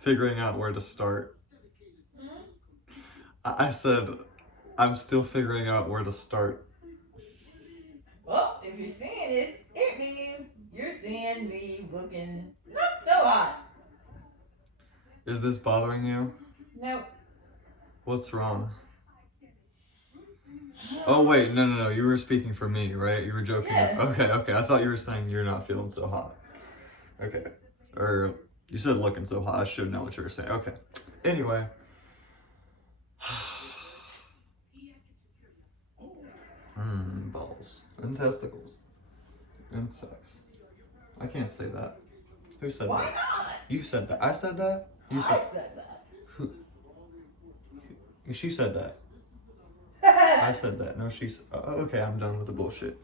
Figuring out where to start. I said, I'm still figuring out where to start. Well, if you're seeing it, it means you're seeing me looking not so hot. Is this bothering you? Nope. What's wrong? Oh wait, no. You were speaking for me, right? You were joking. Yeah. Okay. I thought you were saying you're not feeling so hot. Okay. Or you said looking so hot. I should know what you were saying. Okay. Anyway. Balls. And testicles. And sex. I can't say that. Who said Why that? not? You said that. I said that? You I said that. Who? She said that. I said that. No, she's... okay, I'm done with the bullshit.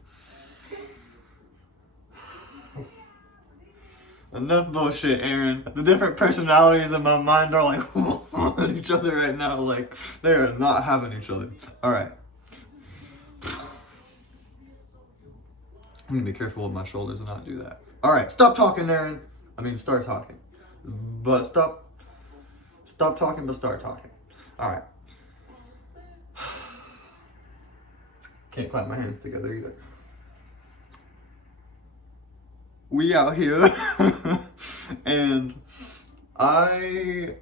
Enough bullshit, Aaron. The different personalities in my mind are like at each other right now. Like, they are not having each other. Alright. I'm gonna be careful with my shoulders and not do that. Alright, stop talking, Aaron. I mean, start talking. But stop talking, but start talking. Alright. Can't clap my hands together either. We out here. And I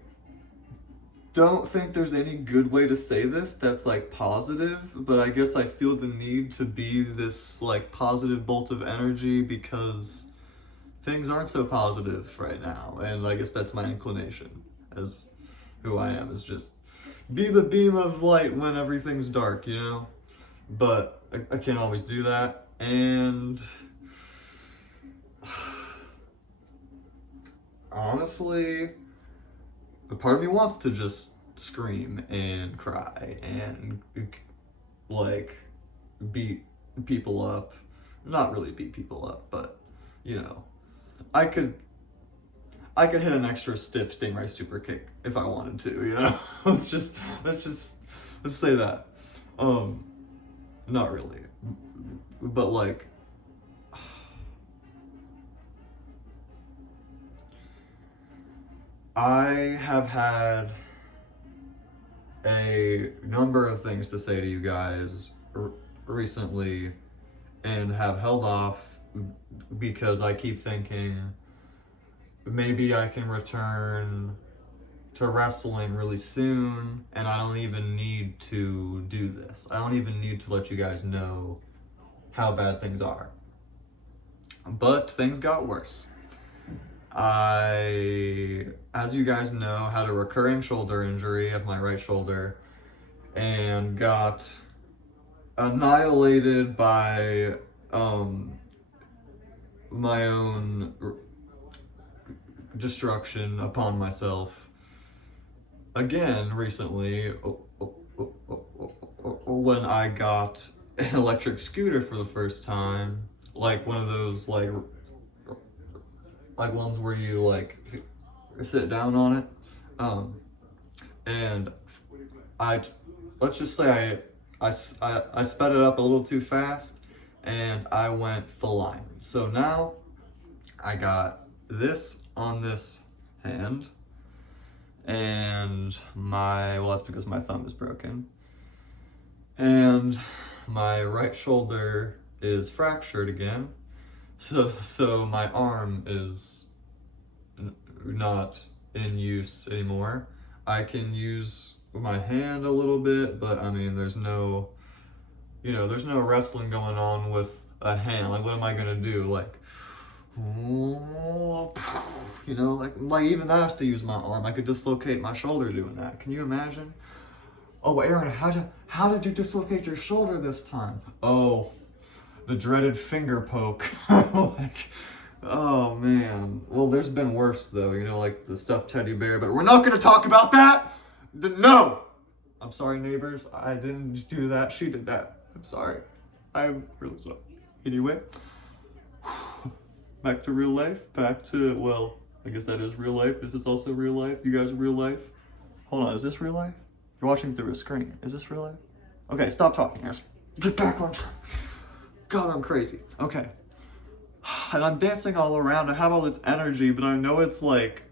don't think there's any good way to say this that's like positive, but I guess I feel the need to be this like positive bolt of energy because things aren't so positive right now. And I guess that's my inclination as who I am, is just be the beam of light when everything's dark, you know? But I can't always do that. And honestly, a part of me wants to just scream and cry and like beat people up. Not really beat people up, but you know, I could hit an extra stiff Stingray super kick if I wanted to, you know? let's say that. Not really. But like, I have had a number of things to say to you guys recently and have held off because I keep thinking maybe I can return to wrestling really soon and I don't even need to do this. I don't even need to let you guys know how bad things are. But things got worse. I, as you guys know, had a recurring shoulder injury of my right shoulder and got annihilated by my own destruction upon myself again recently when I got an electric scooter for the first time, like one of those like ones where you like sit down on it, and let's just say I sped it up a little too fast and I went flying. So now I got this on this hand and that's because my thumb is broken, and my right shoulder is fractured again. So my arm is not in use anymore. I can use my hand a little bit, but I mean, there's no wrestling going on with a hand. Like, what am I gonna do? Like, like even that has to use my arm. I could dislocate my shoulder doing that. Can you imagine? Oh, Aaron, how did you dislocate your shoulder this time? Oh, the dreaded finger poke. Like, oh man. Well, there's been worse though, like the stuffed teddy bear, but we're not gonna talk about that. No! I'm sorry, neighbors. I didn't do that. She did that. I'm sorry. I'm really sorry. Anyway, back to real life. I guess that is real life. This is also real life. You guys are real life. Hold on, is this real life? You're watching through a screen. Is this really? Okay, stop talking. Get back on track. God, I'm crazy. Okay. And I'm dancing all around. I have all this energy, but I know it's like...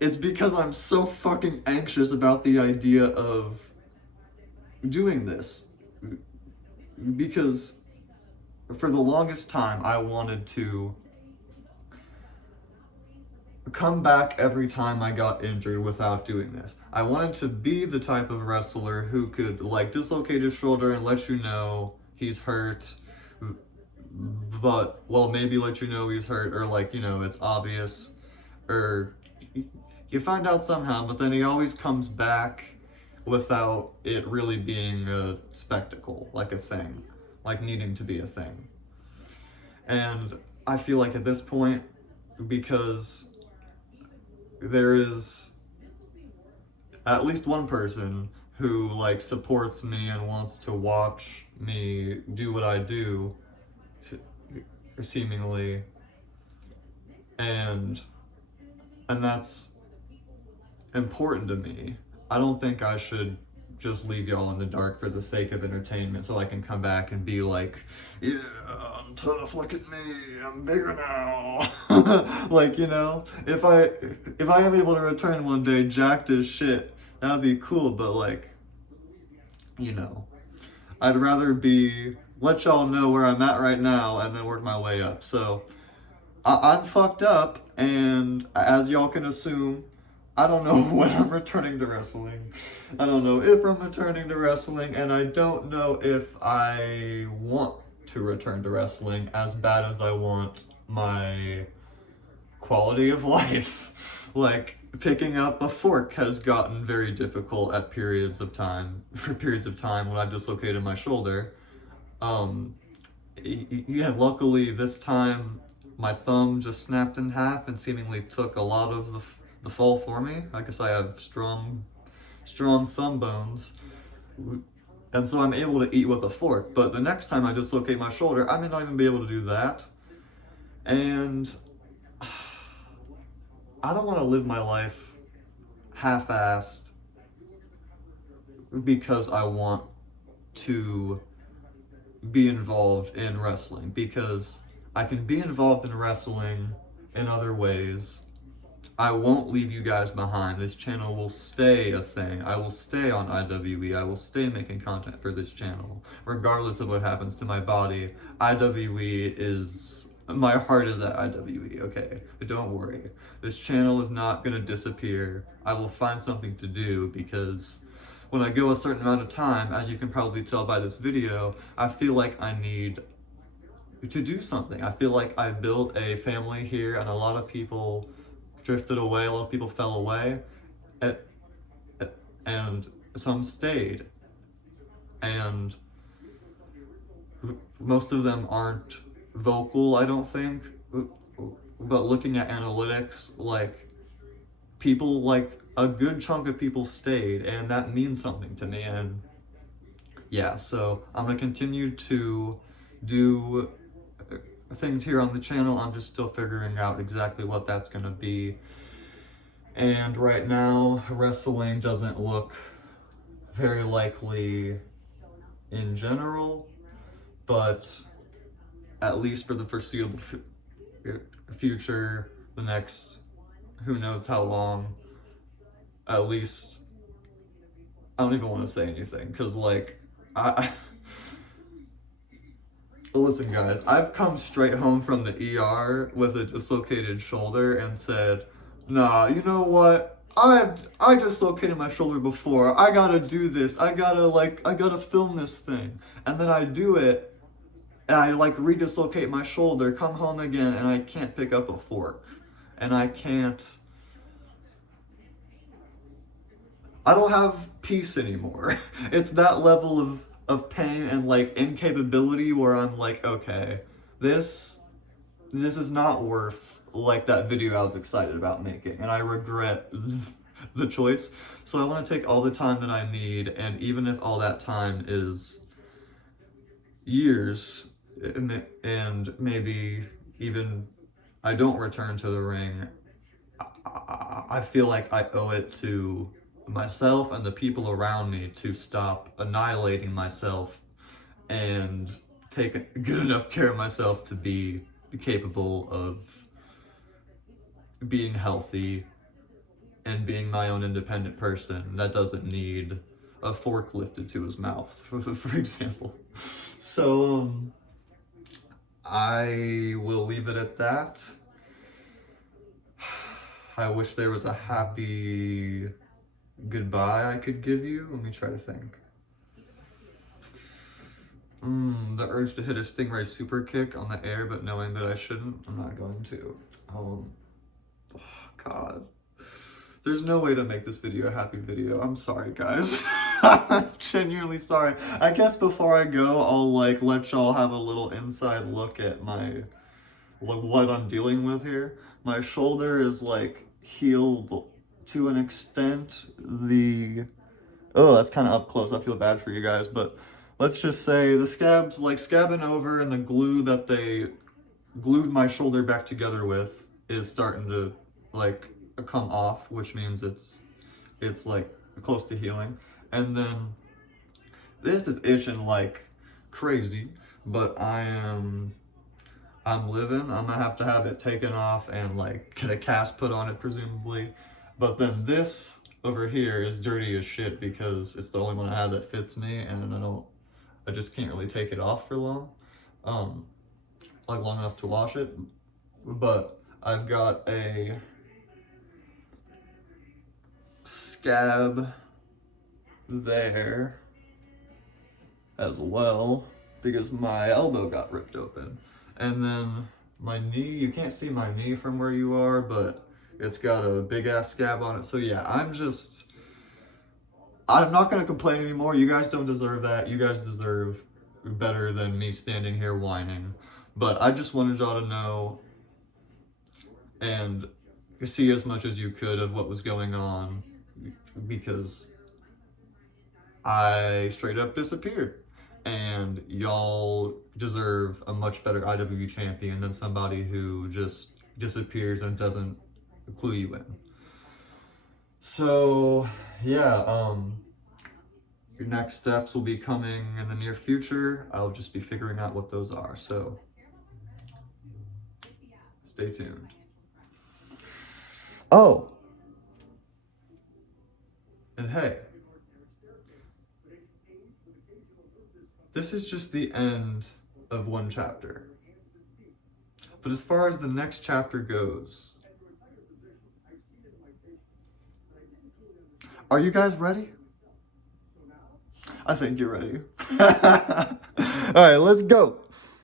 It's because I'm so fucking anxious about the idea of doing this. Because for the longest time, I wanted to come back every time I got injured without doing this. I wanted to be the type of wrestler who could like dislocate his shoulder and let you know he's hurt, but well, maybe let you know he's hurt, or like, you know, it's obvious, or you find out somehow, but then he always comes back without it really being a spectacle, like a thing, like needing to be a thing. And I feel like at this point, because there is at least one person who like supports me and wants to watch me do what I do, seemingly, and that's important to me. I don't think I should just leave y'all in the dark for the sake of entertainment so I can come back and be like, yeah, I'm tough, look at me, I'm bigger now. Like, you know, if I am able to return one day jacked as shit, that'd be cool, but like, you know, I'd rather let y'all know where I'm at right now and then work my way up. So I'm fucked up, and as y'all can assume, I don't know when I'm returning to wrestling. I don't know if I'm returning to wrestling, and I don't know if I want to return to wrestling as bad as I want my quality of life. Like, picking up a fork has gotten very difficult at periods of time when I've dislocated my shoulder. Yeah, luckily this time my thumb just snapped in half and seemingly took a lot of the fall for me. I guess I have strong thumb bones, and so I'm able to eat with a fork. But the next time I dislocate my shoulder, I may not even be able to do that. And I don't want to live my life half-assed because I want to be involved in wrestling, because I can be involved in wrestling in other ways. I won't leave you guys behind. This channel will stay a thing. I will stay on IWE. I will stay making content for this channel, regardless of what happens to my body. IWE is... my heart is at IWE, okay? But don't worry. This channel is not gonna disappear. I will find something to do, because when I go a certain amount of time, as you can probably tell by this video, I feel like I need to do something. I feel like I built a family here, and a lot of people drifted away, a lot of people fell away, and some stayed. And most of them aren't vocal, I don't think, but looking at analytics, like, people, like, a good chunk of people stayed, and that means something to me. And yeah, so I'm gonna continue to do things here on the channel. I'm just still figuring out exactly what that's gonna be. And right now, wrestling doesn't look very likely in general, but at least for the foreseeable future, the next who knows how long, at least, I don't even want to say anything, because like, listen guys, I've come straight home from the ER with a dislocated shoulder and said, nah, you know what, I dislocated my shoulder before, I gotta do this, I gotta film this thing, and then I do it, and I like redislocate my shoulder, come home again, and I can't pick up a fork, and I don't have peace anymore. It's that level of pain and like incapability where I'm like, okay, this is not worth like that video I was excited about making, and I regret the choice. So I want to take all the time that I need, and even if all that time is years, and maybe even I don't return to the ring, I feel like I owe it to myself and the people around me to stop annihilating myself and take good enough care of myself to be capable of being healthy and being my own independent person that doesn't need a fork lifted to his mouth, for example. So, I will leave it at that. I wish there was a happy goodbye I could give you. Let me try to think. The urge to hit a Stingray super kick on the air, but knowing that I shouldn't, I'm not going to. Oh, God. There's no way to make this video a happy video. I'm sorry, guys. I'm genuinely sorry. I guess before I go, I'll like let y'all have a little inside look at what I'm dealing with here. My shoulder is like healed to an extent. Oh, that's kind of up close. I feel bad for you guys, but let's just say the scab's like scabbing over, and the glue that they glued my shoulder back together with is starting to like come off, which means it's like close to healing. And then this is itching like crazy, but I'm living. I'm gonna have to have it taken off and like get a cast put on it presumably. But then this over here is dirty as shit because it's the only one I have that fits me, and I just can't really take it off for long. Like long enough to wash it. But I've got a scab there as well because my elbow got ripped open. And then my knee, you can't see my knee from where you are, but it's got a big ass scab on it. So yeah, I'm not gonna complain anymore. You guys don't deserve that. You guys deserve better than me standing here whining. But I just wanted y'all to know and see as much as you could of what was going on, because I straight up disappeared, and y'all deserve a much better IWE champion than somebody who just disappears and doesn't clue you in. So yeah, your next steps will be coming in the near future. I'll just be figuring out what those are, so stay tuned. Oh, and hey, this is just the end of one chapter. But as far as the next chapter goes, are you guys ready? I think you're ready. All right, let's go.